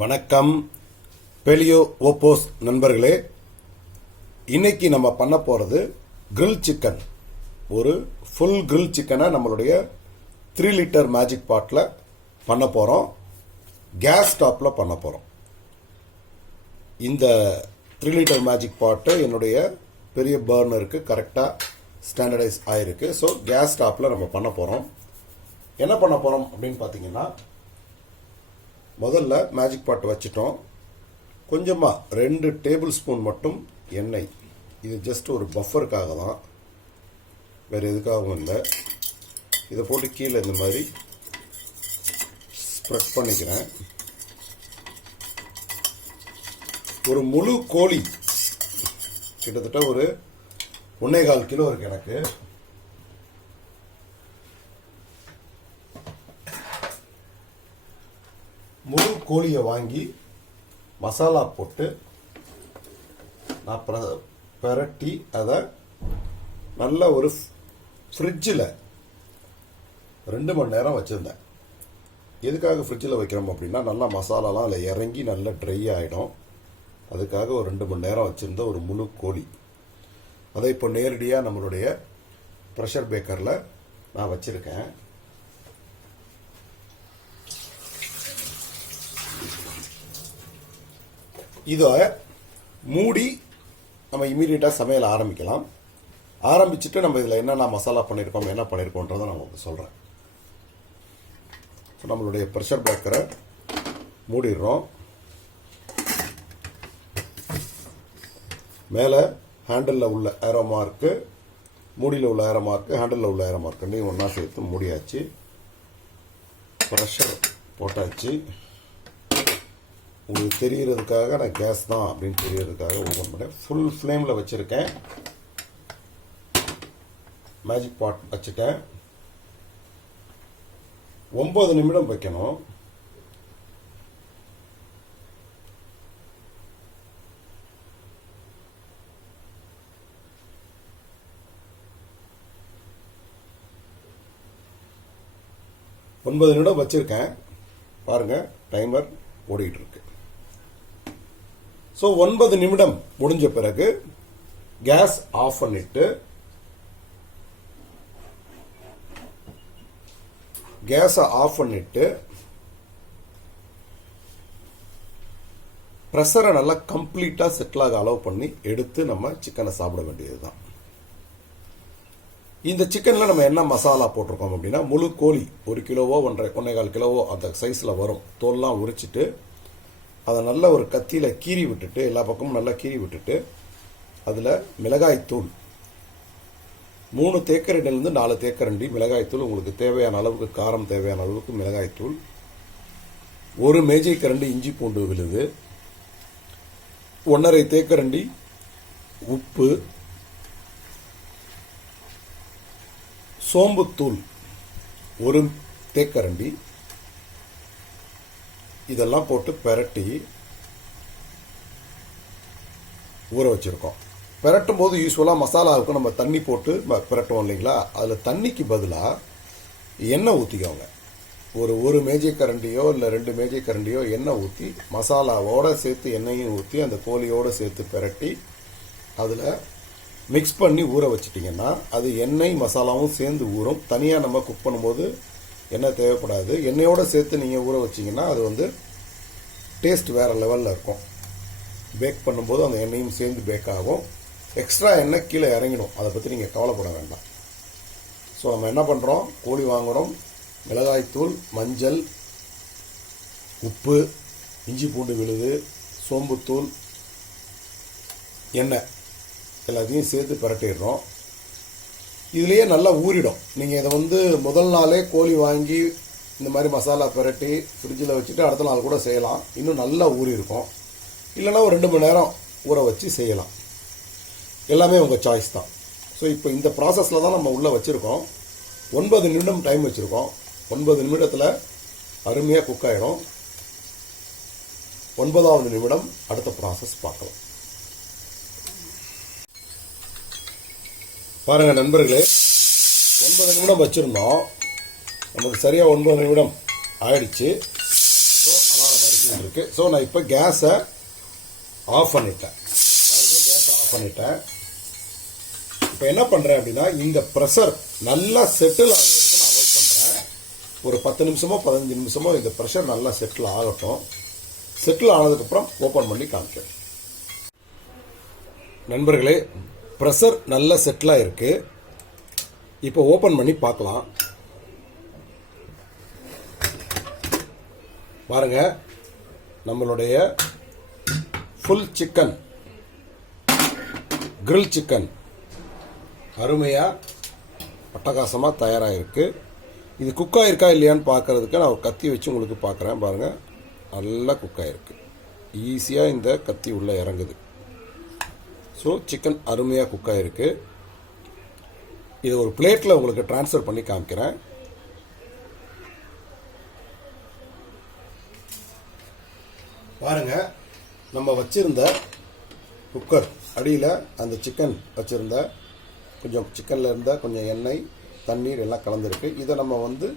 வணக்கம் பெலியோ ஓப்போஸ் நண்பர்களே. இன்னைக்கு நம்ம பண்ண போகிறது கிரில் சிக்கன். ஒரு ஃபுல் கிரில் சிக்கனை நம்மளுடைய 3 லிட்டர் மேஜிக் பாட்டில் பண்ண போகிறோம். கேஸ் ஸ்டாப்பில் பண்ண போகிறோம். இந்த 3 லிட்டர் மேஜிக் பாட்டு என்னுடைய பெரிய பர்னருக்கு கரெக்டாக ஸ்டாண்டர்டைஸ் ஆகிருக்கு. ஸோ கேஸ் ஸ்டாப்பில் நம்ம பண்ண போகிறோம். என்ன பண்ண போகிறோம் அப்படின்னு பார்த்தீங்கன்னா, முதல்ல மேஜிக் பாட் வச்சுட்டோம். கொஞ்சமாக 2 டேபிள் ஸ்பூன் மட்டும் எண்ணெய். இது ஜஸ்ட் ஒரு பஃபருக்காக தான், வேறு எதுக்காகவும் இல்லை. இதை போட்டு கீழே இந்த மாதிரி ஸ்ப்ரெட் பண்ணிக்கிறேன். ஒரு முழு கோழி கிட்டத்தட்ட ஒரு 1.25 கிலோ இருக்கு எனக்கு. முழு கோழியை வாங்கி மசாலா போட்டு நான் பிரட்டி அதை நல்ல ஒரு ஃப்ரிட்ஜில் 2 மணி நேரம் வச்சுருந்தேன். எதுக்காக ஃப்ரிட்ஜில் வைக்கிறோம் அப்படின்னா, நல்லா மசாலாலாம் அதில் இறங்கி நல்லா ட்ரை ஆகிடும். அதுக்காக ஒரு 2 மணி நேரம் வச்சுருந்த ஒரு முழு கோழி அதை இப்போ நேரடியாக நம்மளுடைய ப்ரெஷர் பேக்கரில் நான் வச்சுருக்கேன். இதை மூடி நம்ம இமீடியட்டாக சமையல் ஆரம்பிக்கலாம். ஆரம்பிச்சுட்டு நம்ம இதில் என்னென்ன மசாலா பண்ணியிருக்கோம், என்ன பண்ணியிருக்கோன்றதை நான் உங்களுக்கு சொல்கிறேன். ஸோ நம்மளுடைய ப்ரெஷர் பேக்கரை மூடிடுறோம். மேலே ஹேண்டிலில் உள்ள ஏரோ மார்க்கு, மூடியில் உள்ள ஏரோ மார்க்கு, ஹேண்டிலில் உள்ள ஏரோ மார்க்கு ரெண்டையும் ஒன்றா சேர்த்து மூடியாச்சு. ப்ரெஷர் போட்டாச்சு. உங்களுக்கு தெரியறதுக்காக நான் கேஸ் தான் அப்படின்னு தெரியறதுக்காக ஓப்பன் பண்ணேன். ஃபுல் ஃப்ளேமில் வச்சுருக்கேன். மேஜிக் பாட் வச்சுட்டேன். 9 நிமிடம் வைக்கணும். ஒன்பது நிமிடம் வச்சிருக்கேன். பாருங்க, டைமர் ஓடிட்டு இருக்கு. ஸோ 9 நிமிடம் முடிஞ்ச பிறகு கேஸ் ஆஃப் பண்ணிட்டு கேஸை ஆஃப் பண்ணிட்டு ப்ரெஷரை நல்லா கம்ப்ளீட்டாக செட்டிலாக அலோவ் பண்ணி எடுத்து நம்ம சிக்கனை சாப்பிட வேண்டியது தான். இந்த சிக்கனில் நம்ம என்ன மசாலா போட்டிருக்கோம் அப்படின்னா, முழு கோழி 1 கிலோவோ 1.25 கிலோவோ அந்த சைஸில் வரும். தோல்லாம் உரிச்சிட்டு அதை நல்ல ஒரு கத்தியில் கீறி விட்டுட்டு, எல்லா பக்கமும் நல்லா கீறி விட்டுட்டு, அதில் மிளகாய்த்தூள் 3 தேக்கரண்டிலிருந்து 4 தேக்கரண்டி மிளகாய்த்தூள், உங்களுக்கு தேவையான அளவுக்கு காரம் தேவையான அளவுக்கு மிளகாய்த்தூள், 1 மேஜை கரண்டி இஞ்சி பூண்டு விழுது, 1.5 தேக்கரண்டி உப்பு, சோம்புத்தூள் 1 தேக்கரண்டி, இதெல்லாம் போட்டு பெரட்டி ஊற வச்சுருக்கோம். பெரட்டும் போது யூஸ்வலாக மசாலாவுக்கு நம்ம தண்ணி போட்டு பெரட்டுவோம் இல்லைங்களா, அதில் தண்ணிக்கு பதிலாக எண்ணெய் ஊற்றிக்கோங்க. ஒரு மேஜை கரண்டியோ இல்லை 2 மேஜை கரண்டியோ எண்ணெய் ஊற்றி மசாலாவோடு சேர்த்து எண்ணெயும் ஊற்றி அந்த கோழியோடு சேர்த்து பெரட்டி அதில் மிக்ஸ் பண்ணி ஊற வச்சிட்டிங்கன்னா அது எண்ணெய் மசாலாவும் சேர்ந்து ஊறும். தனியாக நம்ம குக் பண்ணும்போது எண்ணெய் தேவைப்படாது. எண்ணெயோடு சேர்த்து நீங்கள் ஊற வச்சிங்கன்னா அது வந்து டேஸ்ட் வேறு லெவலில் இருக்கும். பேக் பண்ணும்போது அந்த எண்ணெயும் சேர்ந்து பேக் ஆகும். எக்ஸ்ட்ரா எண்ணெய் கீழே இறங்கிடும். அதை பற்றி நீங்கள் கவலைப்பட வேண்டாம். ஸோ நம்ம என்ன பண்ணுறோம், கோழி வாங்குகிறோம், மிளகாய்த்தூள், மஞ்சள், உப்பு, இஞ்சி பூண்டு விழுது, சோம்புத்தூள், எண்ணெய் எல்லாத்தையும் சேர்த்து பரட்டிடுறோம். இதுலேயே நல்லா ஊறிடும். நீங்கள் இதை வந்து முதல் நாளே கோழி வாங்கி இந்த மாதிரி மசாலா பரட்டி ஃப்ரிட்ஜில் வச்சுட்டு அடுத்த நாள் கூட செய்யலாம். இன்னும் நல்லா ஊறி இருக்கும். இல்லைனா ஒரு 2 மணி நேரம் ஊற வச்சு செய்யலாம். எல்லாமே உங்கள் சாய்ஸ் தான். ஸோ இப்போ இந்த ப்ராசஸில் தான் நம்ம உள்ளே வச்சுருக்கோம். 9 நிமிடம் டைம் வச்சுருக்கோம். 9 நிமிடத்தில் அருமையாக குக் ஆகிடும். 9வது நிமிடம் அடுத்த ப்ராசஸ் பார்க்கலாம். பாருங்கள் நண்பர்களே, 9 நிமிடம் வச்சுருந்தோம். நமக்கு சரியாக 9 நிமிடம் ஆயிடுச்சு. ஸோ அலாரம் அடிச்சு இருக்கு. ஸோ நான் இப்போ கேஸை ஆஃப் பண்ணிட்டேன். கேஸை ஆஃப் பண்ணிட்டேன். இப்போ என்ன பண்ணுறேன் அப்படின்னா, இந்த ப்ரெஷர் நல்லா செட்டில் ஆகிறதுக்கு நான் அலோவ் பண்ணுறேன். ஒரு 10 நிமிஷமோ 15 நிமிஷமோ இந்த ப்ரெஷர் நல்லா செட்டில் ஆகட்டும். செட்டில் ஆனதுக்கப்புறம் ஓப்பன் பண்ணி காமிக்கிறேன். நண்பர்களே, ப்ரெஷர் நல்லா செட்டிலாக இருக்கு. இப்போ ஓப்பன் பண்ணி பார்க்கலாம். பாருங்க, நம்மளுடைய ஃபுல் சிக்கன், கிரில் சிக்கன் அருமையாக அட்டகாசமாக தயாராகிருக்கு. இது குக் ஆகிருக்கா இல்லையான்னு பார்க்கறதுக்கு நான் ஒரு கத்தி வச்சு உங்களுக்கு பார்க்குறேன். பாருங்கள், நல்லா குக் ஆகிருக்கு. ஈஸியாக இந்த கத்தி உள்ளே இறங்குது. ஸோ சிக்கன் அருமையாக குக் ஆகிருக்கு. இதை ஒரு பிளேட்டில் உங்களுக்கு ட்ரான்ஸ்ஃபர் பண்ணி காமிக்கிறேன். பாருங்க, நம்ம வச்சிருந்த குக்கர் அடியில் அந்த சிக்கன் வச்சிருந்த கொஞ்சம் சிக்கனில் இருந்த கொஞ்சம் எண்ணெய், தண்ணீர் எல்லாம் கலந்துருக்கு. இதை நம்ம வந்து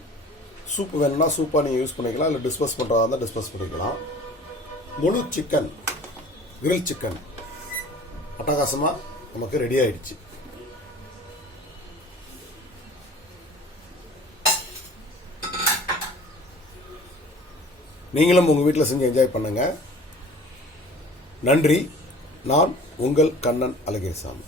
சூப் வேணும்னா சூப்பாக நீங்கள் யூஸ் பண்ணிக்கலாம், இல்லை டிஸ்போஸ் பண்ணுறதா இருந்தால் டிஸ்போஸ் பண்ணிக்கலாம். முழு சிக்கன், கிரில் சிக்கன் அட்டகாசமாக நமக்கு ரெடி ஆயிடுச்சு. நீங்களும் உங்கள் வீட்டில் செஞ்சு என்ஜாய் பண்ணுங்க. நன்றி. நான் உங்கள் கண்ணன் அழகிரிசாமி.